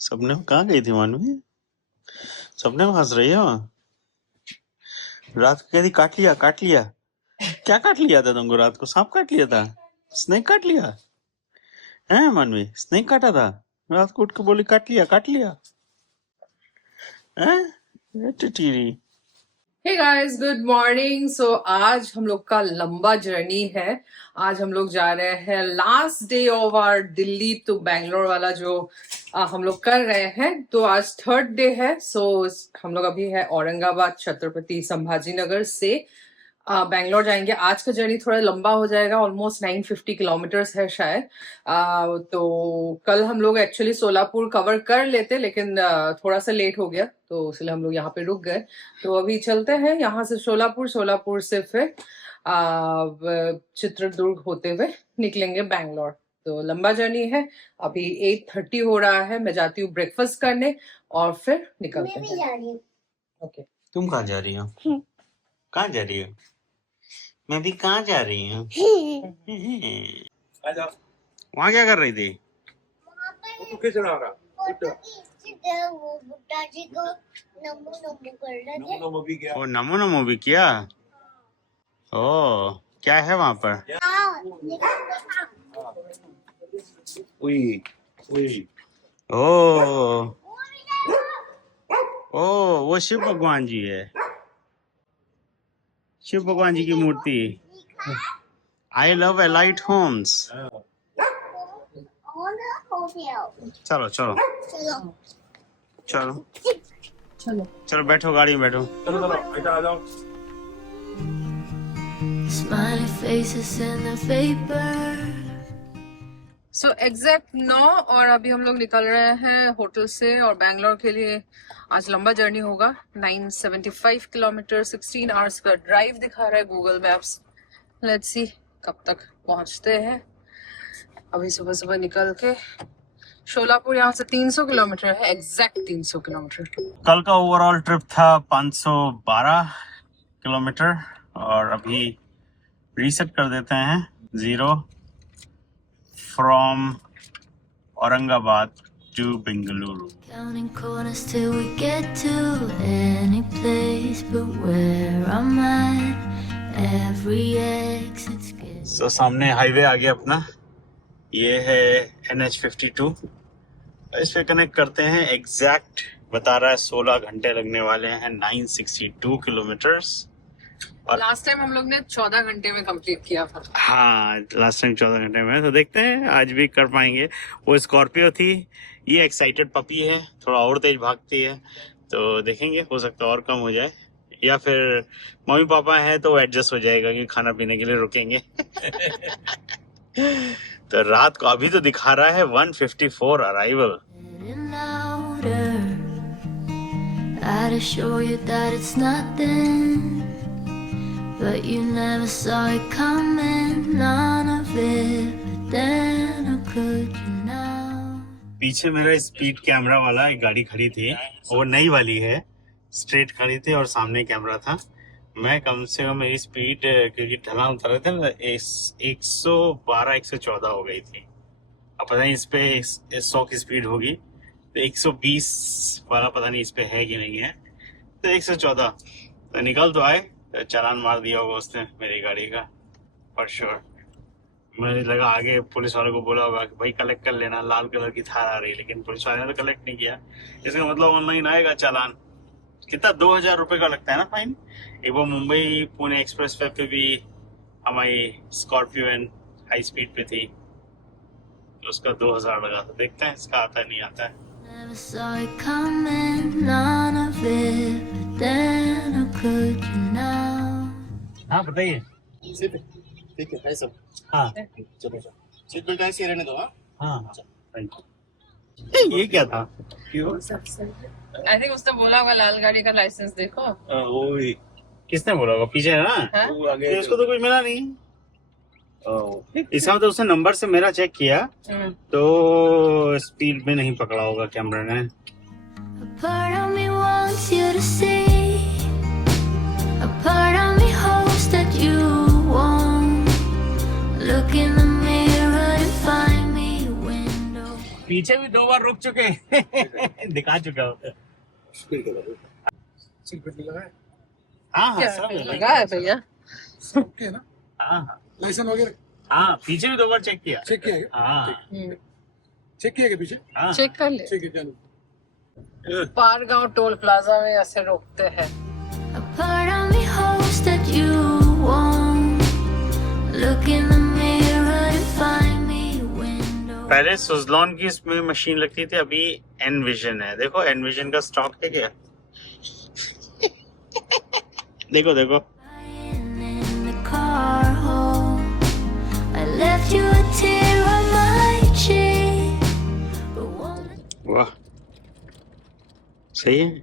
सबने कहाँ गई थी मानवी? सबने हंस रही हो। रात को कह रही काट लिया। क्या काट लिया था तुमको रात को? सांप काट लिया था? स्नेक काट लिया है मानवी? स्नेक काटा था? रात को उठ के बोली काट लिया है टिटीरी। Hey guys, good morning. So आज हम लोग का लंबा जर्नी है। आज हम लोग जा रहे हैं last day of our Delhi to Bangalore वाला जो हम लोग कर रहे हैं। तो आज थर्ड डे है। सो हम लोग अभी है औरंगाबाद छत्रपति संभाजी नगर से बैंगलोर जाएंगे। आज का जर्नी थोड़ा लंबा हो जाएगा, ऑलमोस्ट 950 किलोमीटर्स है शायद। तो कल हम लोग एक्चुअली सोलापुर कवर कर लेते, लेकिन थोड़ा सा लेट हो गया, तो इसलिए हम लोग यहाँ पे रुक गए। तो अभी चलते हैं यहाँ से सोलापुर से फिर चित्रदुर्ग होते हुए निकलेंगे बैंगलोर। तो लंबा जर्नी है। अभी 8:30 हो रहा है। मैं जाती हूँ ब्रेकफास्ट करने और फिर निकलते हैं। ओके, तुम कहाँ जा रही हो? कहाँ जा रही हो? मैं भी कहाँ जा रही हूँ? वहाँ क्या कर रही थी? वो नमो भी किया। ओ, क्या है वहाँ पर? ओ, वो शिव भगवान जी है। शिव भगवान जी की मूर्ति। I love Elite Homes. चलो चलो चलो चलो चलो बैठो, गाड़ी में बैठो। Smiley faces in the vapor. So exact 9 और अभी हम लोग निकल रहे हैं होटल से और बैंगलोर के लिए। आज लंबा जर्नी होगा, 975 किलोमीटर, 16 आवर्स का ड्राइव दिखा रहा है गूगल मैप्स। लेट्स सी कब तक पहुंचते हैं। अभी सुबह सुबह निकल के शोलापुर यहाँ से 300 किलोमीटर है, एग्जैक्ट 300 किलोमीटर। कल का ओवरऑल ट्रिप था 512 किलोमीटर और अभी रीसेट कर देते हैं 0 from Aurangabad to Bengaluru. Counting corners till we get to any place but where I'm at. Every exit's good. सो सामने हाईवे आ गया अपना। ये है NH52। इस पे कनेक्ट करते हैं। एग्जैक्ट बता रहा है 16 घंटे लगने वाले हैं, 962 किलोमीटर्स। और लास्ट टाइम हम लोग ने 14 घंटे में कंप्लीट किया था। हाँ, लास्ट टाइम 14 घंटे में। तो देखते हैं आज भी कर पाएंगे। वो स्कॉर्पियो थी, ये एक्साइटेड पपी है, थोड़ा और तेज भागती है, तो देखेंगे, हो सकता है और कम हो जाए, या फिर मम्मी पापा है तो एडजस्ट हो जाएगा कि खाना पीने के लिए रुकेंगे। तो रात को अभी तो दिखा रहा है 154 arrival. Getting louder. I'd assure you that it's nothing, but you never saw it coming, none of it. But then how could you now? पीछे मेरा स्पीड कैमरा वाला एक गाड़ी खड़ी थी, वो नई वाली है, स्ट्रेट खड़ी थी और सामने कैमरा था। मैं कम से कम मेरी स्पीड, क्योंकि ढलान उतर रहे थे ना, 112 114 हो गई थी। अब पता नहीं इस पे 100 की स्पीड होगी, तो 120 वाला पता नहीं इस पे है कि नहीं है। तो 114 तो निकल तो आए, तो चालान मार दिया होगा उसने मेरी गाड़ी का, फॉर श्योर। मुझे लगा आगे पुलिस वाले को बोला होगा कि भाई कलेक्ट कर लेना, लाल कलर की थार आ रही, लेकिन पुलिस वाले ने तो कलेक्ट नहीं किया। इसका मतलब ऑनलाइन आएगा चालान। कितना 2000 रुपये का लगता है ना फाइन। एक वो मुंबई पुणे एक्सप्रेस वे पे भी हमारी स्कॉर्पियो एंड हाई स्पीड पे थी, तो उसका 2000 लगा था। देखते हैं इसका आता है नहीं आता है। Never saw it coming, none of it. But then how could you now? हाँ बताइए। ठीक है सब। हाँ चलो सीट बेल्ट ऐसे रहने दो। हाँ, ये क्या था? आई थिंक उसने बोला होगा लाल गाड़ी का लाइसेंस देखो। वो भी किसने बोला होगा? पीछे है ना, हाँ? वो आगे उसको तो कुछ मिला नहीं। इसका मतलब उसने नंबर से मेरा चेक किया, तो स्पीड में नहीं पकड़ा होगा कैमरा ने। A part of me wants you to see. A part of me hopes that you won't look in the mirror and find me a window. पीछे भी 2 बार रुक चुके हैं। दिखा चुका हूँ। स्पीड करो। सीट बेल्ट लगा है? हाँ हाँ क्या सब लगा है भैया? ओके है ना? हाँ हाँ लाइसेंस वगैरह हाँ पीछे भी 2 बार चेक किया। चेक किया क्या? हाँ चेक किया क्या पीछे? हाँ चेक कर ले। ठीक है चलो। पारगांव टोल प्लाजा में ऐसे रोकते हैं। A part of me hopes that you won't look in the mirror to find me window. पहले सुजलॉन की इसमें मशीन लगती थी, अभी एनविजन है। देखो एनविजन का स्टॉक है क्या? देखो देखो In the car home, I left you a tear on my cheek, but won't. वाह सही है।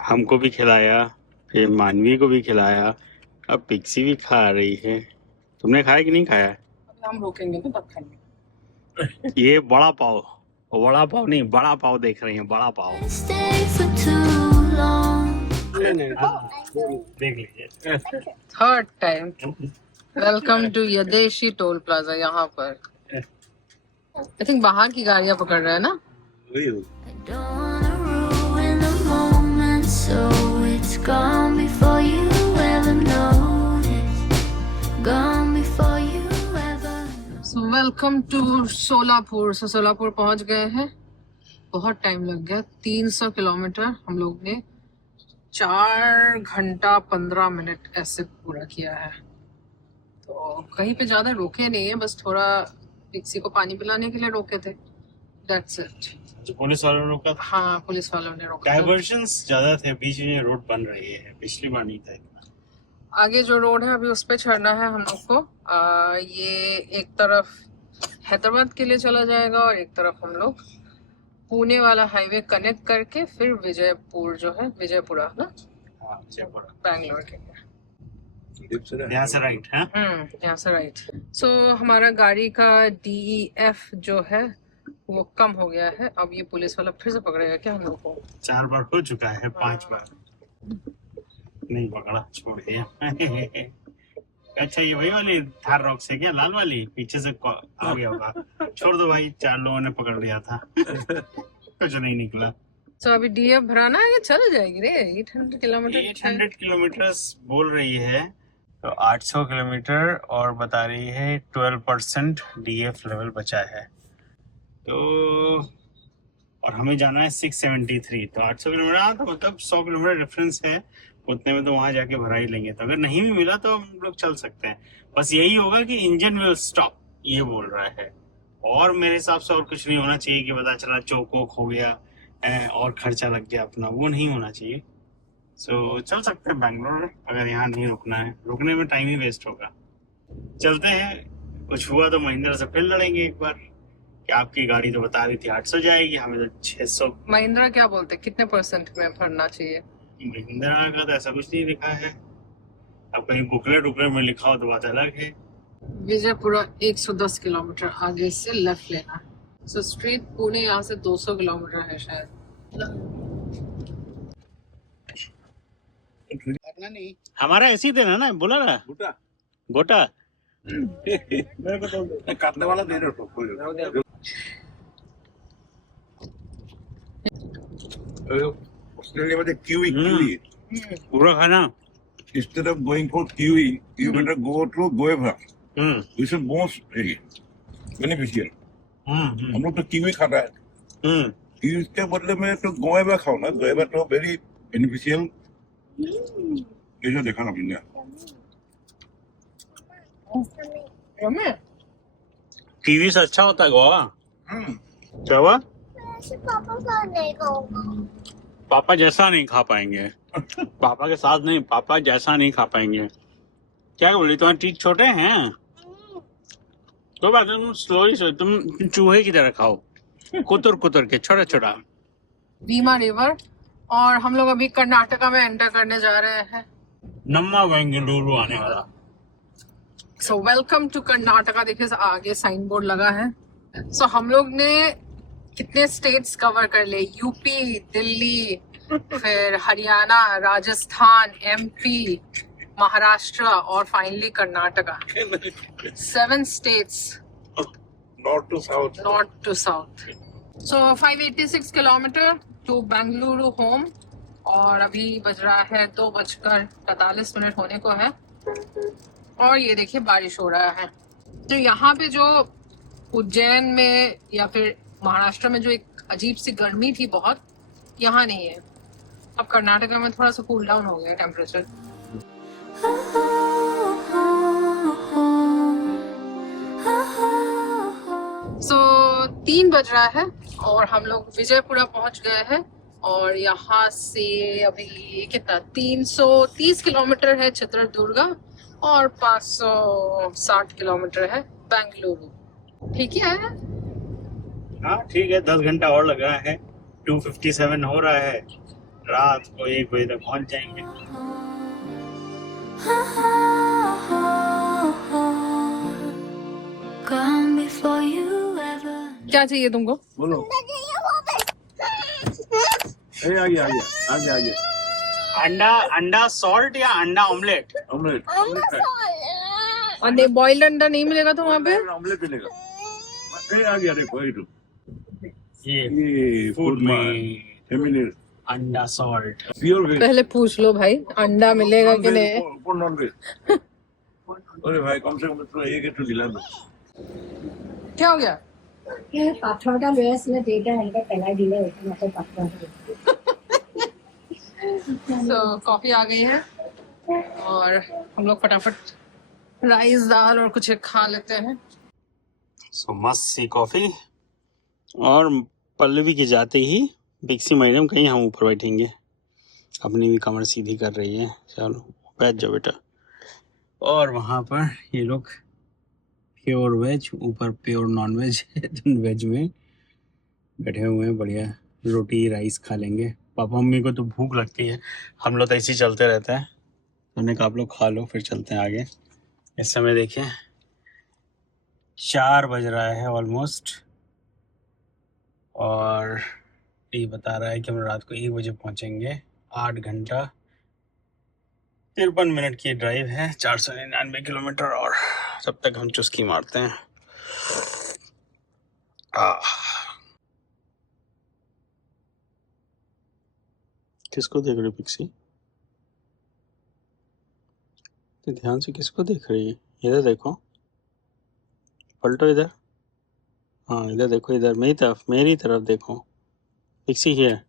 हमको भी खिलाया, फिर मानवी को भी खिलाया, अब पिक्सी भी खा रही है। तुमने खाया कि नहीं खाया? हम रोकेंगे तो तब खाएंगे। ये बड़ा पाव नहीं, बड़ा पाव देख रही हैं, बड़ा पाव। Stay for too long. देख लीजिए। थर्ड टाइम वेलकम टू यदेशी टोल प्लाजा। यहाँ पर आई थिंक बाहर की गाड़ियाँ पकड़ रहे हैं ना। I don't wanna ruin the moment, so it's gone before you ever notice. Gone before you ever. So welcome to Solapur. So Solapur पहुंच गए हैं। बहुत टाइम लग गया, 300 किलोमीटर हम लोग ने 4 घंटा 15 मिनट ऐसे पूरा किया है। तो कहीं पे ज्यादा रुके नहीं है, बस थोड़ा पिक्सी को पानी पिलाने के लिए रोके थे। That's it. पुलिस वालों ने रोका था। हाँ पुलिस वालों ने रोका था। डाइवर्जन्स ज्यादा थे, बीच में रोड बन रही है, पिछली बार नहीं था इतना। आगे जो रोड है अभी उस पे चढ़ना है हम लोग को। ये एक तरफ हैदराबाद के लिए चला जाएगा और एक तरफ हम लोग पुणे वाला हाईवे कनेक्ट करके फिर विजयपुर जो है, विजयपुरा ना, हाँ जयपुर। बैंगलोर के लिए। यहाँ से राइट है। यहाँ से राइट। सो हमारा गाड़ी का DEF जो है वो कम हो गया है। अब ये पुलिस वाला फिर से पकड़ेगा क्या हम लोग को? 4 बार हो चुका है, 5 बार नहीं पकड़ा, छोड़ दिया। अच्छा ये वही वाली थार रॉक से क्या, लाल वाली पीछे से आ गया होगा। छोड़ दो भाई, 4 लोगों ने पकड़ लिया था। कुछ नहीं निकला। तो अभी DEF भराना है, ये चल जाएगी रे। 800 किलोमीटर 800 किलोमीटर बोल रही है, तो 800 किलोमीटर और बता रही है 12% DF लेवल बचा है। तो और हमें जाना है 673, तो 800 किलोमीटर। हाँ तो मतलब 100 किलोमीटर डिफरेंस है, उतने में तो वहां जाके भरा ही लेंगे। तो अगर नहीं भी मिला तो हम लोग चल सकते हैं। बस यही होगा कि इंजन विल स्टॉप, ये बोल रहा है। और मेरे हिसाब से और कुछ नहीं होना चाहिए कि पता चला चौक वोक हो गया और खर्चा लग गया अपना, वो नहीं होना चाहिए। सो चल सकते हैं बैंगलोर, अगर यहाँ नहीं रुकना है। रुकने में टाइम ही वेस्ट होगा। चलते हैं, कुछ हुआ तो महिंद्रा से फिर लड़ेंगे एक बार कि आपकी गाड़ी तो बता रही थी 800 जाएगी, हमें तो 600। महिंद्रा क्या बोलते, कितने % में भरना चाहिए? महिंद्रा का तो ऐसा कुछ नहीं लिखा है। अब कहीं बुकलेट में लिखा हो तो बात अलग है। विजयपुरा 110 किलोमीटर आगे से लेफ्ट लेना है। सो स्ट्रेट पुणे यहाँ से 200 किलोमीटर है शायद। नहीं हमारा ऐसी देना ना, बोला ना गोटा गोटा। मेरे को तो काटने वाला दे रहा हूँ। ऑस्ट्रेलिया मध्ये किवी पूरा खाना। instead of going for kiwi you better go to guava. This is most beneficial. हम लोग तो किवी खाता है, किवी के बदले में तो गुआवा खाओ ना। गुआवा तो वेरी बेनिफिशियल। ये जो देखा ना आपने, कीवी से अच्छा होता है गोवा। क्या हुआ? पापा जैसा नहीं खा पाएंगे। पापा के साथ नहीं, पापा जैसा नहीं खा पाएंगे। क्या बोली, तुम्हारे टीथ छोटे हैं तो बात, तुम स्लोली से, तुम चूहे की तरह खाओ, कुतर के छोटा छोटा। भीमा रिवर। और हम लोग अभी कर्नाटका में एंटर करने जा रहे हैं। नम्मा बेंगलुरु आने वाला। So welcome to Karnataka. देखिए आगे साइन बोर्ड लगा है। सो हम लोग ने कितने स्टेट्स कवर कर ले, यूपी, दिल्ली, फिर हरियाणा, राजस्थान, MP, महाराष्ट्र और finally Karnataka. 7 states North to south. North to south. So 586 kilometre to Bengaluru home, और अभी बज रहा है 2:45 होने को है, और ये देखिए बारिश हो रहा है। तो यहाँ पे जो उज्जैन में या फिर महाराष्ट्र में जो एक अजीब सी गर्मी थी बहुत, यहाँ नहीं है। अब कर्नाटका में थोड़ा सा कूल डाउन हो गया टेम्परेचर। सो 3 बज रहा है और हम लोग विजयपुरा पहुंच गए हैं, और यहाँ से अभी कितना 330 किलोमीटर है चित्रदुर्गा, और 560 किलोमीटर है बेंगलुरु। ठीक ही है। हाँ ठीक है, 10 घंटा और लग रहा है। 2:57 हो रहा है, रात को 1 बजे तक पहुंच जाएंगे। Come before you ever. क्या चाहिए तुमको? बोलो। ए आ गया। अंडा सॉल्ट या अंडा ऑमलेट? ऑमलेट और बॉइल्ड अंडा नहीं मिलेगा तो वहाँ पे? ऑमलेट मिलेगा। ए आ गया, देखो ये फूड में फेमिनिन अंडा सॉल्ट। Pure veg. पहले पूछ लो भाई अंडा मिलेगा कि नहीं। Non veg. अरे भाई कम से कम तो एक तो दिला दो। क्या हो गया? पाठवटा वेळेसला डेटा नंतर त्याला दिलं होतं माझं पाठवटा। तो कॉफी आ गई है और हम लोग फटाफट राइस दाल और कुछ खा लेते हैं। सो मस्त सी कॉफी, और पल्लवी के जाते ही बिक्सी मैडम कहीं हम ऊपर बैठेंगे। अपनी भी कमर सीधी कर रही है। चलो बैठ जाओ बेटा। और वहाँ पर ये लोग प्योर वेज, ऊपर प्योर नॉन वेज वेज में बैठे हुए हैं। बढ़िया रोटी राइस खा लेंगे। पापा मम्मी को तो भूख लगती है, हम लोग तो ऐसे ही चलते रहते हैं। उन्होंने कहा आप लोग खा लो फिर चलते हैं आगे। इस समय देखिए 4 बज रहा है ऑलमोस्ट, और ये बता रहा है कि हम रात को 1 बजे पहुंचेंगे। 8 घंटा 53 मिनट की ड्राइव है, 499 किलोमीटर, और तब तक हम चुस्की मारते हैं। किसको देख रही पिक्सी? तो ध्यान से किसको देख रही है? इधर देखो, पलटो इधर। हाँ इधर देखो, इधर मेरी तरफ देखो। पिक्सी हियर,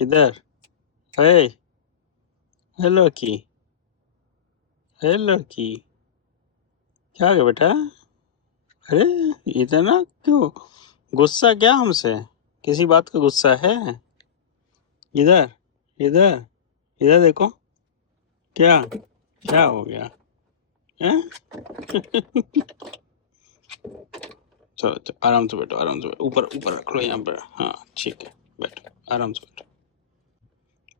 इधर। हेलो की क्या हो गया बेटा? अरे इतना क्यों गुस्सा? क्या हमसे किसी बात का गुस्सा है? इधर देखो, क्या हो गया है? चलो आराम से बैठो, ऊपर रख लो यहाँ पर। हाँ ठीक है, बैठो आराम से बैठो।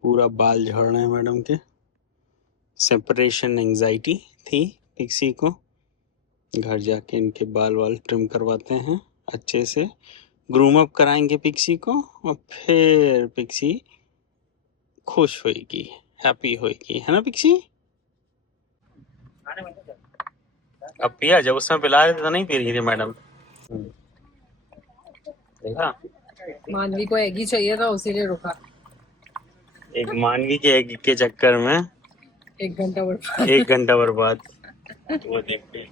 पूरा बाल झड़ रहे हैं मैडम के। सेपरेशन एंजाइटी थी पिक्सी को। घर जाके इनके बाल ट्रिम करवाते हैं, अच्छे से ग्रूम अप कराएंगे पिक्सी को, और फिर पिक्सी खुश होएगी, हैप्पी होएगी, है ना पिक्सी? अब पिया, जब उसमें पिला रहे थे तो नहीं पी रही थी मैडम। देखा, मानवी को एग ही चाहिए था, उसीलिए रुका। एक मानवी के एग के चक्कर में 1 घंटा बर्बाद। 1 घंटा बर्बाद। वो देखते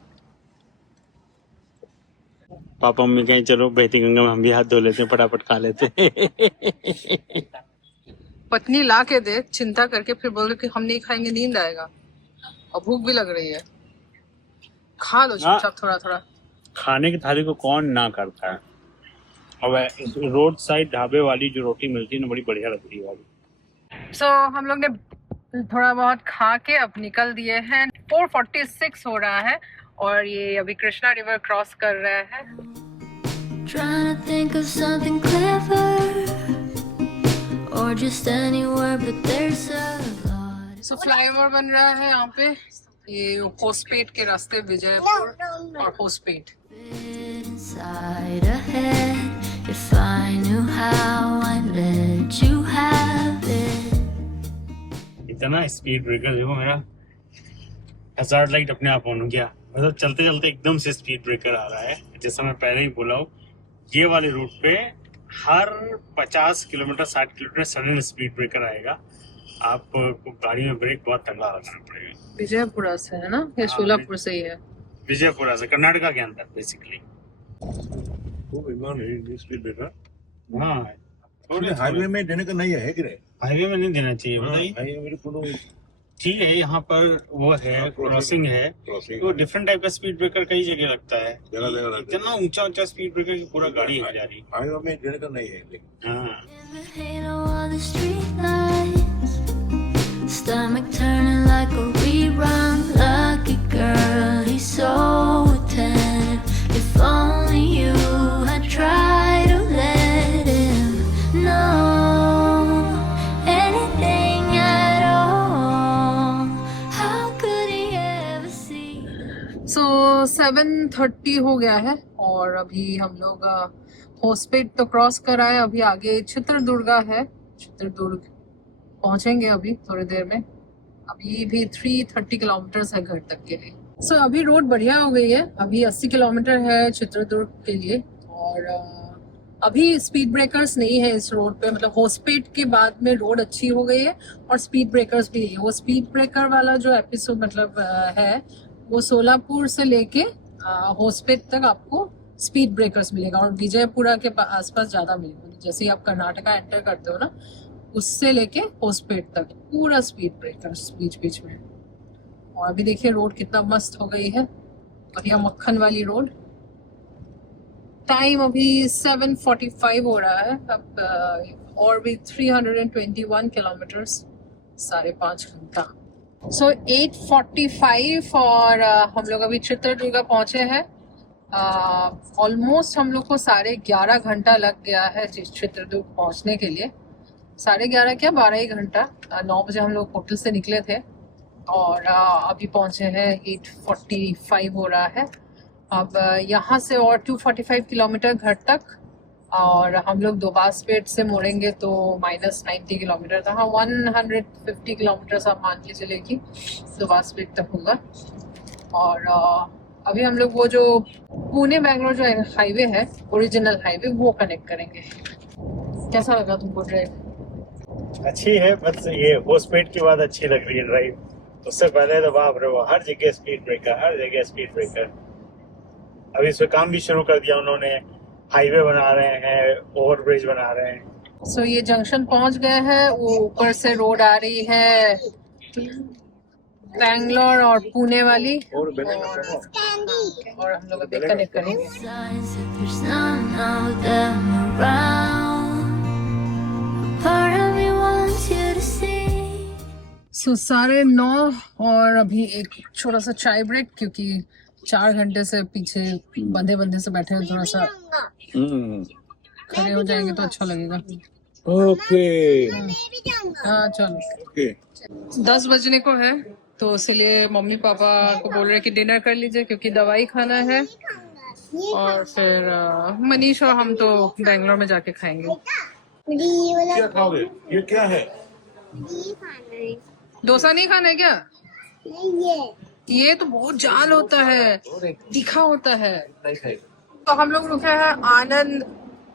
पापा मम्मी कहें चलो बहती गंगा में हम भी हाथ धो लेते हैं, फटाफट खा लेते हैं। पत्नी ला के दे, चिंता करके फिर बोल कि हम नहीं खाएंगे, नींद आएगा, और भूख भी लग रही है। खा लो चुपचाप थोड़ा। खाने की थाली को कौन ना करता है। अब रोड साइड ढाबे वाली जो रोटी मिलती है ना, बड़ी बढ़िया लगती है वाली। सो हम लोग ने थोड़ा बहुत खा के अब निकल दिए हैं। 4:46 हो रहा है, और ये अभी कृष्णा रिवर क्रॉस कर रहा है। Trying to think of something clever, or just any word, but there's a lot. So flyover बन रहा है यहाँ पे, ये होसपेट के रास्ते, विजयपुर और Hospet. Inside a head, if I knew how I'd let you have it. इतना स्पीड ब्रेकर देखो, मेरा हजार्ड लाइट अपने आप ऑन हो गया। मतलब चलते चलते एकदम से स्पीड ब्रेकर आ रहा है। जैसा मैं पहले ही बोला हूँ, ये वाले रूट पे हर 50 kilometre 60 kilometre sudden speed breaker आएगा। आपको गाड़ी में ब्रेक बहुत तगड़ा लगाना पड़ेगा। विजयपुरा से है ना, या सोलापुर से ही है? विजयपुरा से, कर्नाटका के अंदर बेसिकली। स्पीड ब्रेकर हाँ, हाईवे में देने का नहीं है कि नहीं? हाईवे में नहीं देना चाहिए, बताइए। हाईवे मेरे को ठीक है, यहाँ पर वो है, क्रॉसिंग है, तो डिफरेंट टाइप का स्पीड ब्रेकर कई जगह लगता है। इतना ऊंचा ऊंचा स्पीड ब्रेकर की पूरा गाड़ी हिल जा रही है। हाईवे में देने का नहीं है। हाँ, Halo of the street lights, stomach turning like a rerun. Lucky girl, he's so attentive. If only you had tried to let him know anything at all. How could he ever see? सो 7:30 हो गया है और अभी हम लोग होस्पेट तो cross कर आए। अभी आगे चित्रदुर्गा है, चित्रदुर्ग पहुंचेंगे अभी थोड़ी देर में। अभी भी 330 किलोमीटर है घर तक के लिए। सो अभी रोड बढ़िया हो गई है, अभी 80 किलोमीटर है चित्रदुर्ग के लिए। और अभी स्पीड ब्रेकर्स नहीं है इस रोड पे, मतलब होस्पेट के बाद में रोड अच्छी हो गई है और स्पीड ब्रेकर्स भी है। वो स्पीड ब्रेकर वाला जो एपिसोड मतलब है, वो सोलापुर से लेके होस्पेट तक आपको स्पीड ब्रेकर्स मिलेगा और विजयपुरा के आसपास ज्यादा मिलेगा। जैसे ही आप कर्नाटका एंटर करते हो ना, उससे लेके होस्पेट तक पूरा स्पीड ब्रेकर्स बीच बीच में। और अभी देखिए रोड कितना मस्त हो गई है, बढ़िया मक्खन वाली रोड। टाइम अभी 7:45 हो रहा है अब, और भी 321 किलोमीटर्स, 5.5 घंटा। सो 8:45 और हम लोग अभी चित्रदुर्गा पहुंचे हैं। ऑलमोस्ट हम लोग को 11:30 घंटा लग गया है चित्रदुर्ग पहुंचने के लिए। 11:30 क्या, 12 ही घंटा। 9 बजे हम लोग होटल से निकले थे और अभी पहुंचे हैं 8:45 हो रहा है। अब यहाँ से और 245 किलोमीटर घर तक, और हम लोग दोबासपेट से मुड़ेंगे तो -90 किलोमीटर था। हाँ, 150 किलोमीटर आप मान के चले कि दोबासपेट तक होगा। और अभी हम लोग वो जो पुणे बैंगलोर जो हाईवे है, ओरिजिनल हाईवे, वो कनेक्ट करेंगे। कैसा लगा तुमको ड्राइव? अच्छी है, बस ये होस्पेट के बाद अच्छी लग रही है ड्राइव। उससे पहले तो बाप रे, हर जगह स्पीड ब्रेकर, हर जगह स्पीड ब्रेकर। अभी इस पे काम भी शुरू कर दिया उन्होंने, हाईवे बना रहे हैं, ओवरब्रिज बना रहे हैं। सो ये जंक्शन पहुंच गए हैं, वो ऊपर से रोड आ रही है बैंगलोर और पुणे वाली, और हम लोग अभी कनेक्ट करेंगे। Signs that there's none of them around. Part of me wants you to see. सो 9:30 और अभी एक छोटा सा चाय ब्रेक, क्योंकि 4 घंटे से पीछे बंधे से बैठे हैं। थोड़ा सा खड़े हो जाएंगे तो अच्छा लगेगा। ओके हाँ चलो। ओके 10 बजने को है, तो इसलिए मम्मी पापा को बोल रहे हैं कि डिनर कर लीजिए, क्योंकि दवाई खाना है। और फिर मनीष और हम तो बैंगलोर में जाके खाएंगे। क्या खाओगे? ये क्या है? डोसा नहीं खाना है क्या? ये तो बहुत जाल होता है, तीखा होता है। तो हम लोग रुके हैं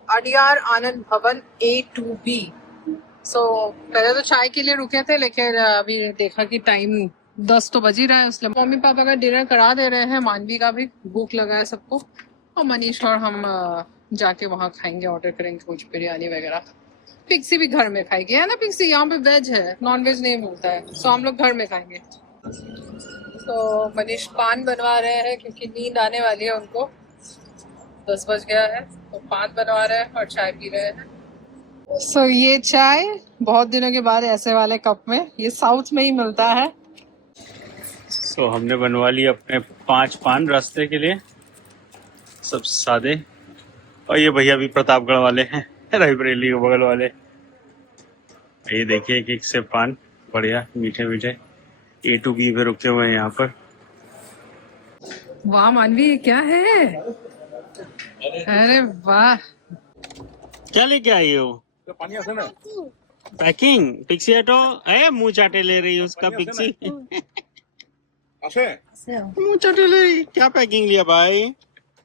अडियार आनंद भवन A2B। सो पहले तो चाय के लिए रुके थे, लेकिन अभी देखा कि टाइम 10 तो बज ही रहा है, इसलिए मम्मी पापा का डिनर करा दे रहे हैं। मानवी का भी भूख लगा है सबको, और मनीष और हम जाके वहाँ खाएंगे, ऑर्डर करेंगे कुछ बिरयानी वगैरह। पिक्सी भी घर में खाएगी, है ना पिक्सी? यहाँ पे वेज है, नॉन वेज नहीं मिलता है, सो हम लोग घर में खाएंगे। तो मनीष पान बनवा रहे हैं, क्योंकि नींद आने वाली है उनको। 10 बज गया है, तो पान बनवा रहे हैं और चाय पी रहे हैं। सो ये चाय बहुत दिनों के बाद ऐसे वाले कप में, ये साउथ में ही मिलता है। सो हमने बनवा लिए अपने 5 पान रास्ते के लिए, सब सादे। और ये भैया भी प्रतापगढ़ वाले हैं, रायबरेली के बगल वाले। ये देखिए एक से पान बढ़िया मीठे मीठे। A2B पे रुके हुए हैं यहाँ पर। वाह मानवी, ये क्या है? अरे वाह, क्या लेके आई हो? पानी आसे ना पैकिंग पिक्सी हटो। मुंह चाटे ले रही है उसका पिक्सी। आसे मुंह चाटे ले रही, क्या पैकिंग लिया भाई?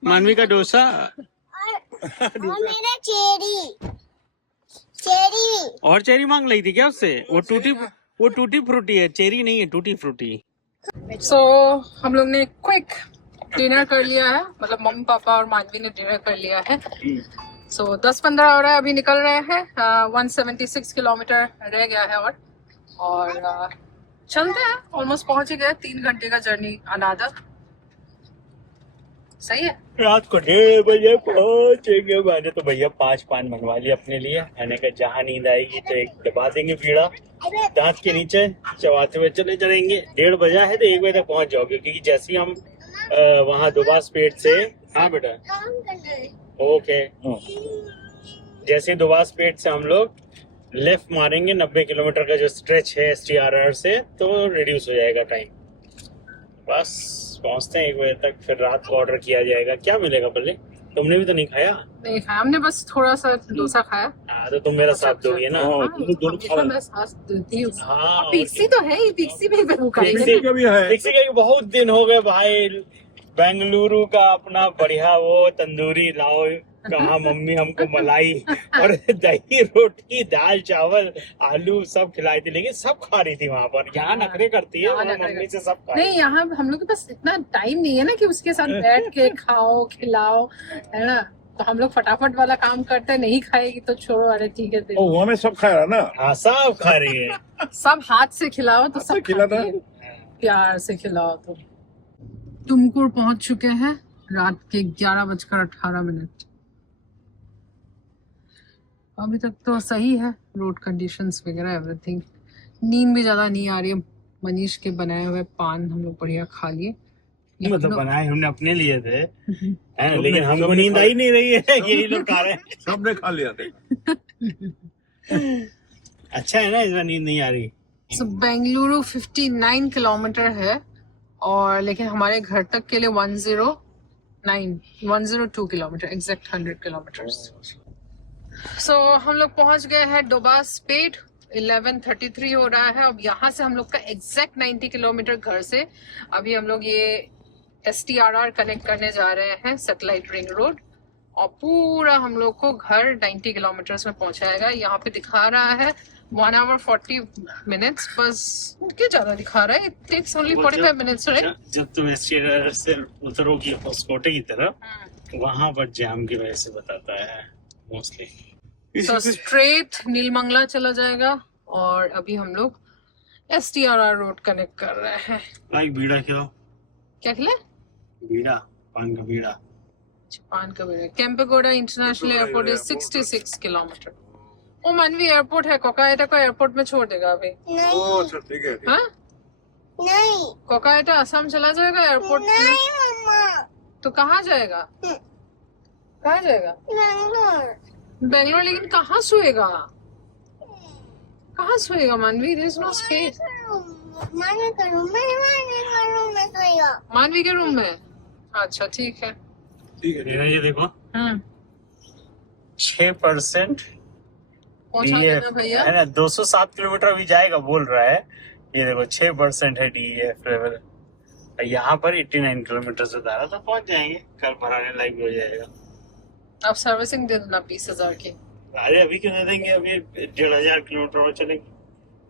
मानवी का डोसा और मेरा चेरी चेरी और चेरी मांग ली थी क्या उससे? वो टूटी फ्रूटी है, चेरी नहीं है, टूटी फ्रूटी। सो हम लोग ने क्विक डिनर कर लिया है, मतलब मम्मी पापा और मानवी ने डिनर कर लिया है। सो 10-15 हो रहा है, अभी निकल रहे हैं। 176 किलोमीटर रह गया है और चलते हैं, ऑलमोस्ट पहुंच ही गए। 3 घंटे का जर्नी अनादर। सही है। रात को 1:30 बजे पहुंचेंगे। मैंने तो भैया 5 पान मंगवा लिया अपने लिए। मैंने कहा जहाँ नींद आएगी तो एक दबा देंगे पीड़ा दांत के नीचे, चबाते हुए चले चलेंगे। 1:30 बजा है तो 1 बजे तक पहुंच जाओगे, क्योंकि जैसे ही हम वहाँ दुबास पेट से, हाँ बेटा ओके, जैसे ही दुबास पेट से हम लोग लेफ्ट मारेंगे 90 किलोमीटर का जो स्ट्रेच है STRR से, तो रिड्यूस हो जाएगा टाइम। बस पहुंचते हैं 1 बजे तक। फिर रात को ऑर्डर किया जाएगा। क्या मिलेगा पहले? तुमने भी तो नहीं खाया? नहीं खाया हमने, बस थोड़ा सा डोसा खाया। हाँ तो तुम मेरा साथ दोगे ना? मैं साथ देती हूँ। हाँ, पिक्सी तो है ही, पिक्सी में भी पिक्सी का भी बहुत दिन हो गए भाई। बेंगलुरु का अपना बढ़िया वो तंदूरी लाओ, कहा मम्मी हमको मलाई और दही रोटी दाल चावल आलू सब खिलाई थी, लेकिन सब खा रही थी वहाँ पर। यहाँ नखरे करती है मम्मी से सब नहीं, यहाँ हम लोग के पास इतना टाइम नहीं है ना कि उसके साथ बैठ के खाओ खिलाओ, है ना। तो हम लोग फटाफट वाला काम करते हैं, नहीं खाएगी तो छोड़ो, अरे ठीक है वहाँ में सब खाया ना। हाँ सब खा रही है। सब हाथ से खिलाओ तो सब खिलाना, प्यार से खिलाओ। तो तुमकुर पहुंच चुके हैं रात के 11:18। अभी तक तो सही है, रोड कंडीशंस वगैरह एवरीथिंग। नींद भी ज्यादा नहीं आ रही है। मनीष के बनाए हुए पान हम लोग बढ़िया खा लिए। मतलब बनाए हमने अपने लिए थे, लेकिन हमको नींद आई नहीं रही है, यही लोग खा रहे हैं। सबने खा लिया थे। अच्छा है ना, इस बार नींद नहीं आ रही। बेंगलुरु 59 किलोमीटर है, और लेकिन हमारे घर तक के लिए 102 किलोमीटर, एग्जैक्ट 100 किलोमीटर। सो हम लोग पहुंच गए हैं डोबास पेट। 11:33 हो रहा है। अब यहाँ से हम लोग का एग्जैक्ट 90 किलोमीटर घर से। अभी हम लोग ये STRR कनेक्ट करने जा रहे हैं, सैटेलाइट रिंग रोड, और पूरा हम लोग को घर 90 किलोमीटर में पहुंचाएगा। यहाँ पे दिखा रहा है 1 hour 40 minutes, बस क्या ज्यादा दिखा रहा है, it takes only 45 minutes, right? जब तुम STRR से उतरोगी होस्कोटे की तरफ, वहाँ पर जाम की वजह से बताता है मोस्टली। तो स्ट्रेट नीलमंगला चला जाएगा, और अभी हम लोग STRR रोड कनेक्ट कर रहे हैं। एक बीड़ा खिलाओ। क्या खिला? बीड़ा, पान का बीड़ा। पान का बीड़ा। केम्पेगौड़ा इंटरनेशनल एयरपोर्ट है 66 किलोमीटर। ओ मानवी एयरपोर्ट है, कोकाएटा को एयरपोर्ट में छोड़ देगा अभी। अच्छा ठीक है। हाँ नहीं कोकाएटा असम चला जाएगा एयरपोर्ट में। नहीं मम्मा, तो कहाँ जाएगा? कहाँ जाएगा? बेंगलोर बेंगलोर। लेकिन कहाँ सोएगा? कहाँ सोएगा Manvi? There is no space. माने करूँ मैं, माने करूँ मैं सोएगा मानवी के रूम में। अच्छा ठीक है। ये देखो 6% पहुंचा देना भैया। है ना, 207 किलोमीटर अभी जाएगा बोल रहा है। ये देखो 6% है DEF लेवल। यहाँ पर 89 किलोमीटर से दारा तो पहुंच जाएंगे, कल भराने लायक हो जाएगा। अब सर्विसिंग दे देना 20,000 की। अरे अभी क्यों नहीं देंगे, अभी 1,500 किलोमीटर में चलेंगे।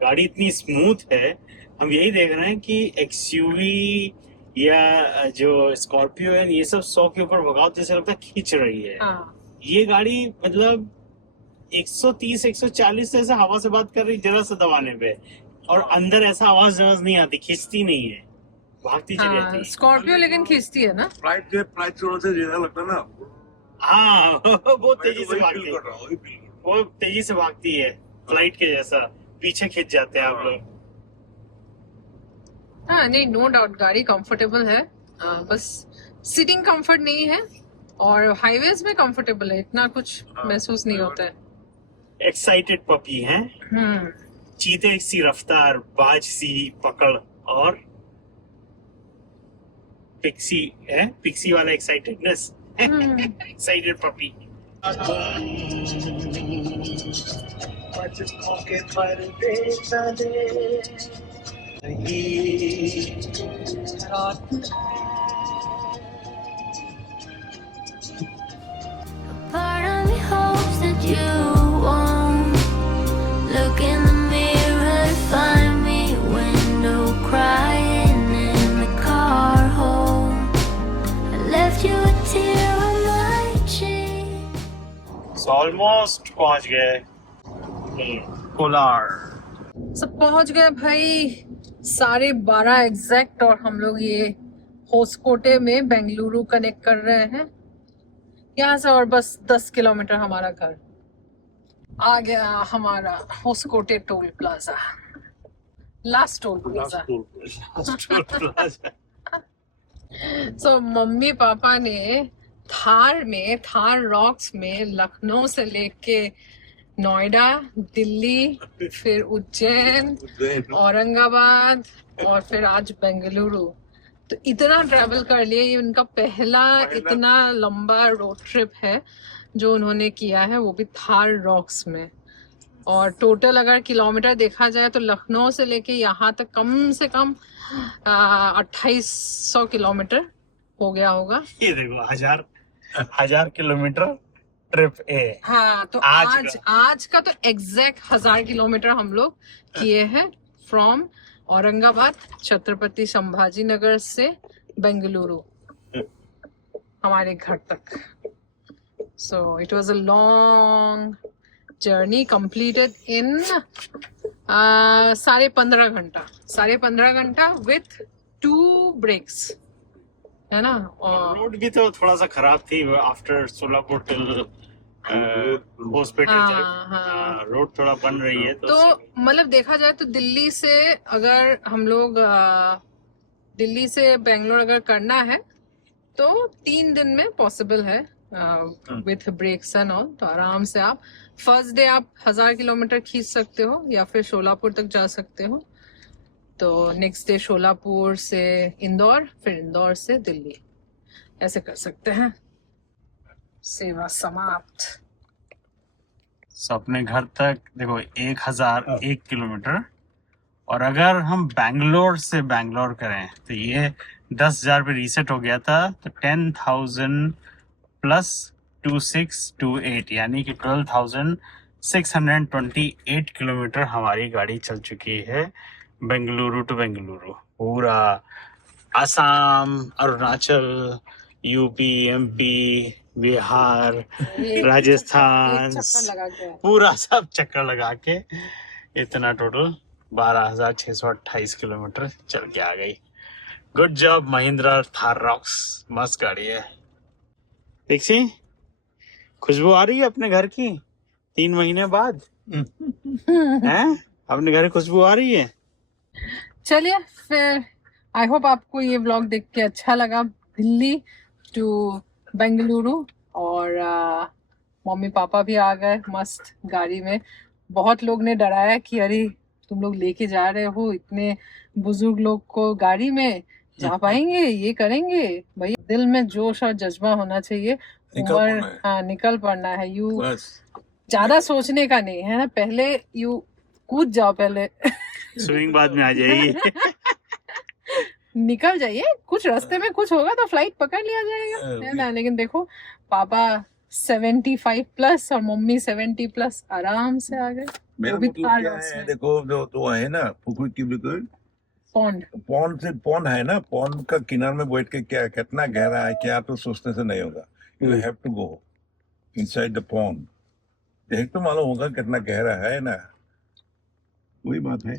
गाड़ी इतनी स्मूथ है। हम यही देख रहे हैं कि XUV या जो स्कॉर्पियो है, ये सब 100 के ऊपर भगाओ जैसे लगता है खींच रही है। हाँ। ये गाड़ी मतलब 130-140 से ऐसा हवा से बात कर रही, जरा सा दबाने पे, और अंदर ऐसा आवाज नहीं आती, खींचती नहीं है, भागती चली जाती है। स्कॉर्पियो लेकिन खींचती है ना। फ्लाइट चलने से ज्यादा लगता है ना। हाँ बहुत तेजी से भागती है, वो तेजी से भागती है फ्लाइट के जैसा, पीछे खींच जाते हैं आप लोग। हाँ नहीं, नो डाउट गाड़ी कंफर्टेबल है। बस सीटिंग कंफर्ट नहीं है, और हाईवेज में कंफर्टेबल है, इतना कुछ महसूस नहीं होता है। एक्साइटेड पपी है, चीते सी रफ्तार, बाज सी पकड़, और पिक्सी है, पिक्सी वाला एक्साइटेडनेस। Excited puppy. ऑलमोस्ट पहुंच गए कोलार। सब पहुंच गए भाई 12:30 एग्जैक्ट, और हम लोग ये होसकोटे में बेंगलुरु कनेक्ट कर रहे हैं यहाँ से, और बस 10 किलोमीटर हमारा घर। आ गया हमारा Hoskote toll plaza, last toll plaza. So mummy papa ने थार रॉक्स में लखनऊ से लेके नोएडा, दिल्ली, फिर उज्जैन, औरंगाबाद, और फिर आज बेंगलुरु, तो इतना ट्रैवल कर लिया। ये उनका पहला इतना लंबा रोड ट्रिप है जो उन्होंने किया है, वो भी थार रॉक्स में। और टोटल अगर किलोमीटर देखा जाए तो लखनऊ से लेके यहाँ तक कम से कम 2800 किलोमीटर हो गया होगा। ये देखो 1000 किलोमीटर ट्रिप है। हाँ, तो आज का तो एग्जैक्ट 1000 किलोमीटर हम लोग किए हैं फ्रॉम औरंगाबाद छत्रपति संभाजी नगर से बेंगलुरु हमारे घर तक। So it was a long journey completed in 15.5 घंटा विथ 2 ब्रेक्स, है ना। और रोड भी तो थोड़ा सा खराब थी after Solapur till hospital. Road थोड़ा बन रही है तो मतलब देखा जाए तो दिल्ली से अगर हम लोग दिल्ली से बेंगलोर अगर करना है तो 3 दिन में पॉसिबल है विथ ब्रेक्स एंड ऑल। तो आराम से आप फर्स्ट डे आप 1000 किलोमीटर खींच सकते हो या फिर शोलापुर तक जा सकते हो। तो नेक्स्ट डे शोलापुर से इंदौर, फिर इंदौर से दिल्ली, ऐसे कर सकते हैं। सेवा समाप्त। अपने घर तक देखो 1001 किलोमीटर, और अगर हम बैंगलोर से बैंगलोर करें तो ये 10,000 पे रीसेट हो गया था, तो 10,000 प्लस 2628 यानी कि 12,628 किलोमीटर हमारी गाड़ी चल चुकी है बेंगलुरु टू बेंगलुरु। पूरा असम, अरुणाचल, यूपी, एमपी, बिहार, राजस्थान, पूरा सब चक्कर लगा के इतना टोटल 12,628 किलोमीटर चल के आ गई। Good job Mahindra Thar rocks, मस्त गाड़ी है। देखिए खुशबू आ रही है अपने घर की 3 महीने बाद हैं? अपने घर खुशबू आ रही है। चलिए फिर, आई होप आपको ये व्लॉग देख के अच्छा लगा। दिल्ली टू बेंगलुरु, और मम्मी पापा भी आ गए मस्त गाड़ी में। बहुत लोग ने डराया कि अरे तुम लोग लेके जा रहे हो इतने बुजुर्ग लोग को गाड़ी में, जा पाएंगे, ये करेंगे। भाई दिल में जोश और जज्बा होना चाहिए, निकल पड़ना है। यू ज्यादा सोचने का नहीं है ना, पहले यू कूद जाओ, पहले स्विंग बाद में आ जाएगी। निकल जाइए, कुछ रास्ते में कुछ होगा तो फ्लाइट पकड़ लिया जाएगा, है ना। लेकिन देखो पापा 75 प्लस और मम्मी 70 प्लस आराम से आ गए। मेरा मतलब क्या है, देखो जो तो है ना पॉन्ड है ना, पॉन्ड का किनार में बैठ के क्या कितना गहरा है क्या तो सोचने से नहीं होगा। You have to go inside the pond, देख तो मालूम होगा कितना गहरा है ना। वही बात है।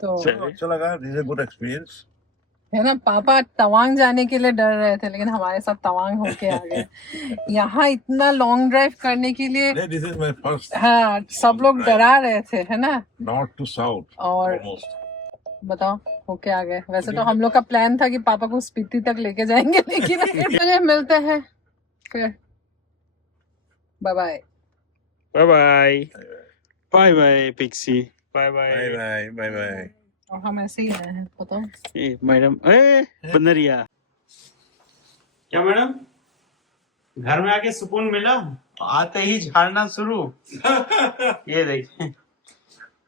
तो अच्छा लगा, this is a good experience, है ना। पापा तवांग जाने के लिए डर रहे थे, लेकिन हमारे साथ तवांग होके आ गए। यहाँ इतना लॉन्ग ड्राइव करने के लिए दिस इज माय फर्स्ट। हाँ, सब लोग डरा रहे थे, है ना, नॉर्थ टू साउथ। और बताओ होके आ गए। वैसे तो हम लोग का प्लान था कि पापा को स्पीति तक लेके जाएंगे, लेकिन चलिए मिलते हैं फिर। Bye bye bye bye bye bye Pixie, bye bye bye bye bye bye. और हम ऐसे ही रहे हैं, बताओ। मैडम बंदरिया, क्या मैडम घर में आके सुकून मिला? आते ही झाड़ना शुरू। ये देखिए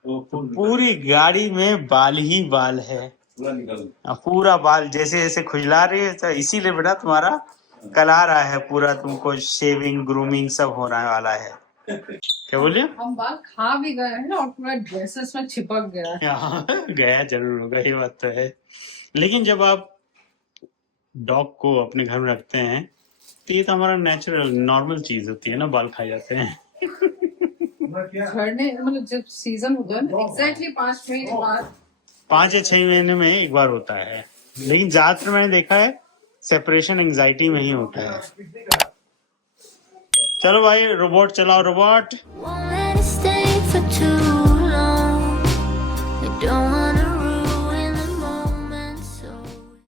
पूरी गाड़ी में बाल ही बाल है, पूरा बाल जैसे जैसे खुजला रही है। तो इसीलिए बेटा तुम्हारा कल आ रहा है पूरा, तुमको शेविंग ग्रूमिंग सब होने वाला है। क्या बोलिए? हम बाल खा भी गए हैं और पूरा ड्रेसेस में चिपक गया। गया जरूर होगा, ये बात तो है। लेकिन जब आप डॉग को अपने घर में रखते हैं तो ये तो हमारा नेचुरल नॉर्मल चीज होती है ना, बाल खाए जाते हैं। झड़ने मतलब जब सीजन होता है ना एग्जैक्टली 5 महीने बाद 5 या 6 महीने में एक बार होता है, लेकिन ज्यादातर मैंने देखा है सेपरेशन एंजाइटी में ही होता है। चलो भाई रोबोट चलाओ रोबोट। One